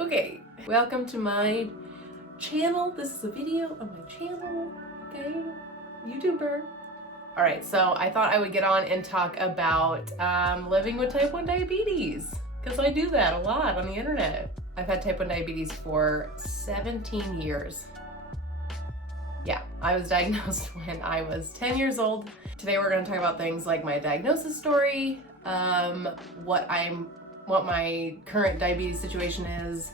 Okay, welcome to my channel. This is a video on my channel, okay? YouTuber. All right, so I thought I would get on and talk about living with type 1 diabetes, because I do that a lot on the internet. I've had type 1 diabetes for 17 years. Yeah, I was diagnosed when I was 10 years old. Today we're gonna talk about things like my diagnosis story, what my current diabetes situation is,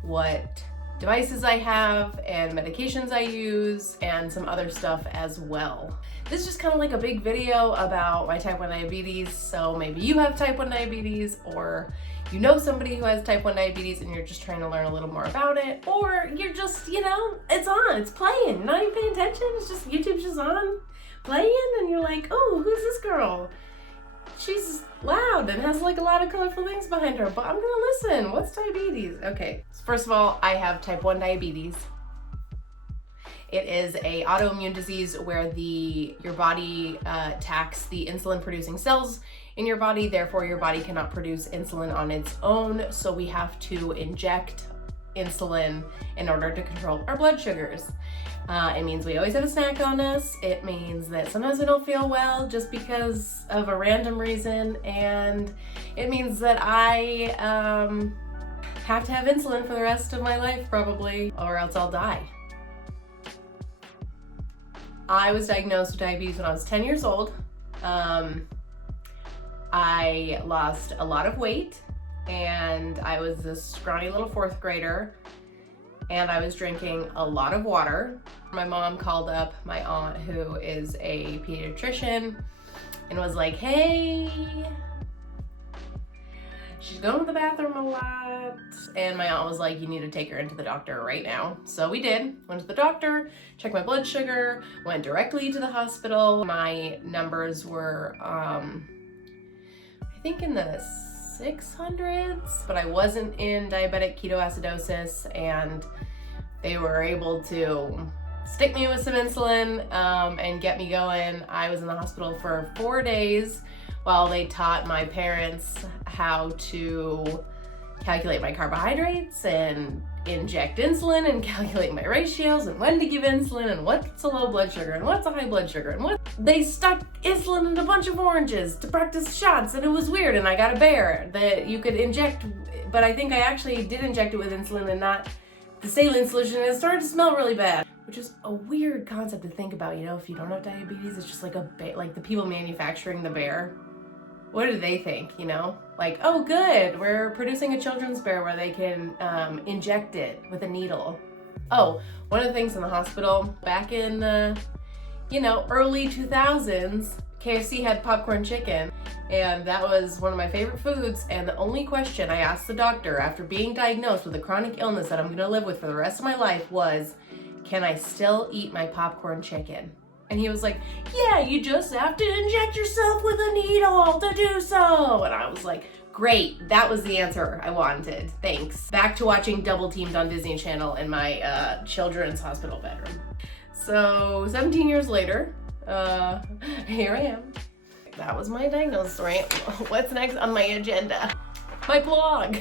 what devices I have and medications I use, and some other stuff as well. This is just kind of like a big video about my type 1 diabetes, so maybe you have type 1 diabetes, or you know somebody who has type 1 diabetes and you're just trying to learn a little more about it, or you're just, it's on, it's playing, you're not even paying attention, it's just, YouTube's just on, playing, and you're like, oh, who's this girl? She's loud and has like a lot of colorful things behind her, but I'm gonna listen. What's diabetes? Okay, so first of all, I have type 1 diabetes. It is a autoimmune disease where your body attacks the insulin producing cells in your body, therefore your body cannot produce insulin on its own, so we have to inject insulin in order to control our blood sugars. It means we always have a snack on us. It means that sometimes we don't feel well just because of a random reason, and it means that I have to have insulin for the rest of my life probably, or else I'll die. I was diagnosed with diabetes when I was 10 years old. I lost a lot of weight, and I was this scrawny little fourth grader, and I was drinking a lot of water. My mom called up my aunt, who is a pediatrician, and was like, hey, she's going to the bathroom a lot. And my aunt was like, you need to take her into the doctor right now. So we did, went to the doctor, checked my blood sugar, went directly to the hospital. My numbers were, I think in the 600s, but I wasn't in diabetic ketoacidosis, and they were able to stick me with some insulin and get me going. I was in the hospital for 4 days while they taught my parents how to calculate my carbohydrates and inject insulin and calculate my ratios and when to give insulin and what's a low blood sugar and what's a high blood sugar and what. They stuck insulin in a bunch of oranges to practice shots, and it was weird, and I got a bear that you could inject, but I think I actually did inject it with insulin and not the saline solution, and it started to smell really bad, which is a weird concept to think about, if you don't have diabetes, it's just like like the people manufacturing the bear. What do they think, Like, oh good, we're producing a children's bear where they can inject it with a needle. Oh, one of the things in the hospital, back in the, early 2000s, KFC had popcorn chicken, and that was one of my favorite foods, and the only question I asked the doctor after being diagnosed with a chronic illness that I'm gonna live with for the rest of my life was, can I still eat my popcorn chicken? And he was like, yeah, you just have to inject yourself with a needle to do so. And I was like, great, that was the answer I wanted, thanks. Back to watching Double Teamed on Disney Channel in my children's hospital bedroom. So 17 years later, here I am. That was my diagnosis story. What's next on my agenda? My blog.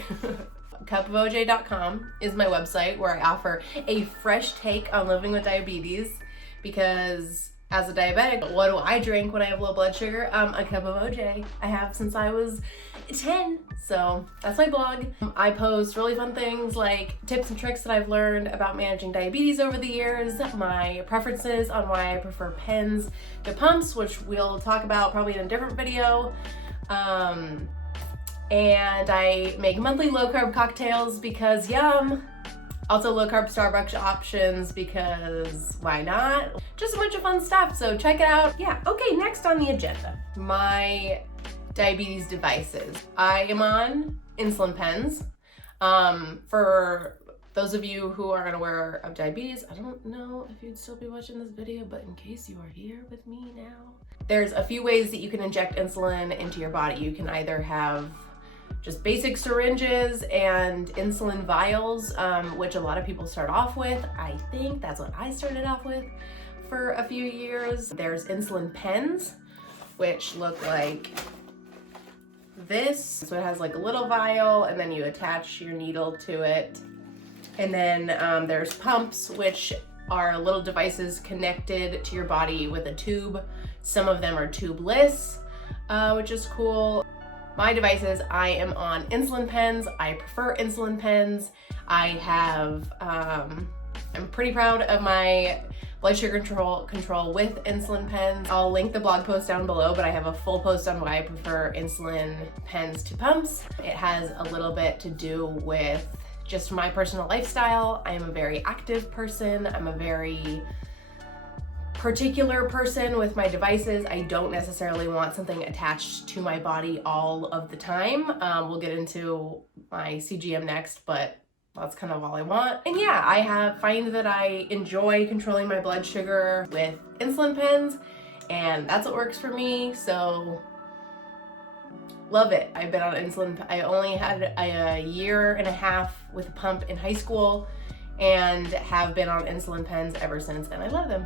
cupofoj.com is my website where I offer a fresh take on living with diabetes, because as a diabetic, what do I drink when I have low blood sugar? A cup of OJ. I have since I was 10, so that's my blog. I post really fun things like tips and tricks that I've learned about managing diabetes over the years, my preferences on why I prefer pens to pumps, which we'll talk about probably in a different video. And I make monthly low carb cocktails because yum. Also low carb Starbucks options because why not? Just a bunch of fun stuff, so check it out. Yeah, okay, next on the agenda, my diabetes devices. I am on insulin pens. For those of you who are unaware of diabetes, I don't know if you'd still be watching this video, but in case you are here with me now, there's a few ways that you can inject insulin into your body. You can either have just basic syringes and insulin vials, which a lot of people start off with. I think that's what I started off with for a few years. There's insulin pens, which look like this. So it has like a little vial, and then you attach your needle to it. And then there's pumps, which are little devices connected to your body with a tube. Some of them are tubeless, which is cool. My devices, I am on insulin pens. I prefer insulin pens. I have, I'm pretty proud of my blood sugar control with insulin pens. I'll link the blog post down below, but I have a full post on why I prefer insulin pens to pumps. It has a little bit to do with just my personal lifestyle. I am a very active person. I'm a very particular person with my devices. I don't necessarily want something attached to my body all of the time. We'll get into my CGM next, but that's kind of all I want. And yeah, I find that I enjoy controlling my blood sugar with insulin pens, and that's what works for me, so love it. I've been on insulin. I only had a year and a half with a pump in high school and have been on insulin pens ever since, and I love them.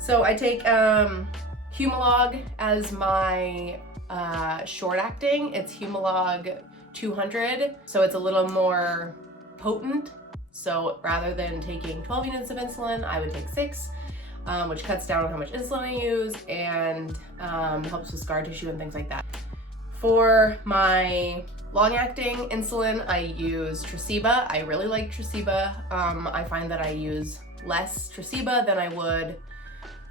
So I take humalog as my short acting. It's humalog 200, so it's a little more potent. So rather than taking 12 units of insulin, I would take 6, which cuts down on how much insulin I use and helps with scar tissue and things like that. For my long-acting insulin, I use tresiba. I really like tresiba. I find that I use less tresiba than I would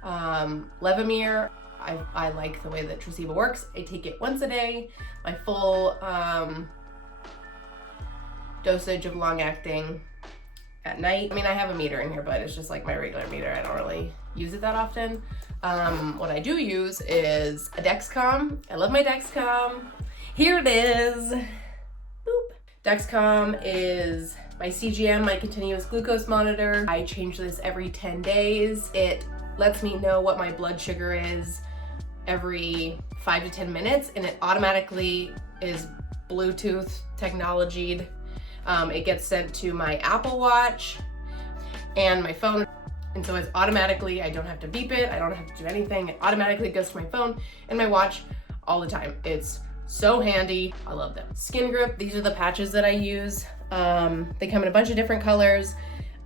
Levemir. I like the way that tresiba works. I take it once a day. My full dosage of long-acting at night. I mean, I have a meter in here, but it's just like my regular meter. I don't really use it that often. What I do use is a Dexcom. I love my Dexcom. Here it is. Boop. Dexcom is my CGM, my continuous glucose monitor. I change this every 10 days. It lets me know what my blood sugar is every 5 to 10 minutes, and it automatically is Bluetooth technologied. It gets sent to my Apple Watch and my phone, and so it's automatically, I don't have to beep it, I don't have to do anything. It automatically goes to my phone and my watch all the time. It's so handy. I love them. Skin Grip, these are the patches that I use. They come in a bunch of different colors.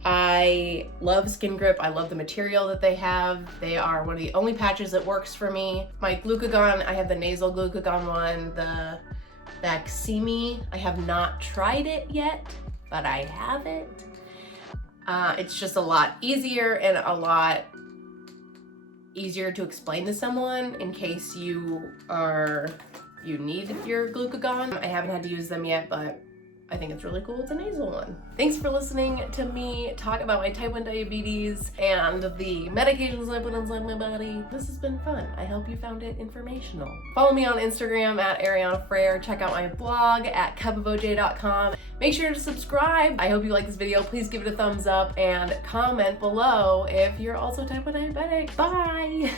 I love Skin Grip. I love the material that they have. They are one of the only patches that works for me. My glucagon, I have the nasal glucagon one, the baqsimi. I have not tried it yet, but I have it. It's just a lot easier and a lot easier to explain to someone in case you need your glucagon. I haven't had to use them yet, but I think it's really cool. It's a nasal one. Thanks for listening to me talk about my type 1 diabetes and the medications I put inside my body. This has been fun. I hope you found it informational. Follow me on Instagram at Ariana Frere. Check out my blog at cupofoj.com. Make sure to subscribe. I hope you like this video. Please give it a thumbs up and comment below if you're also type 1 diabetic. Bye!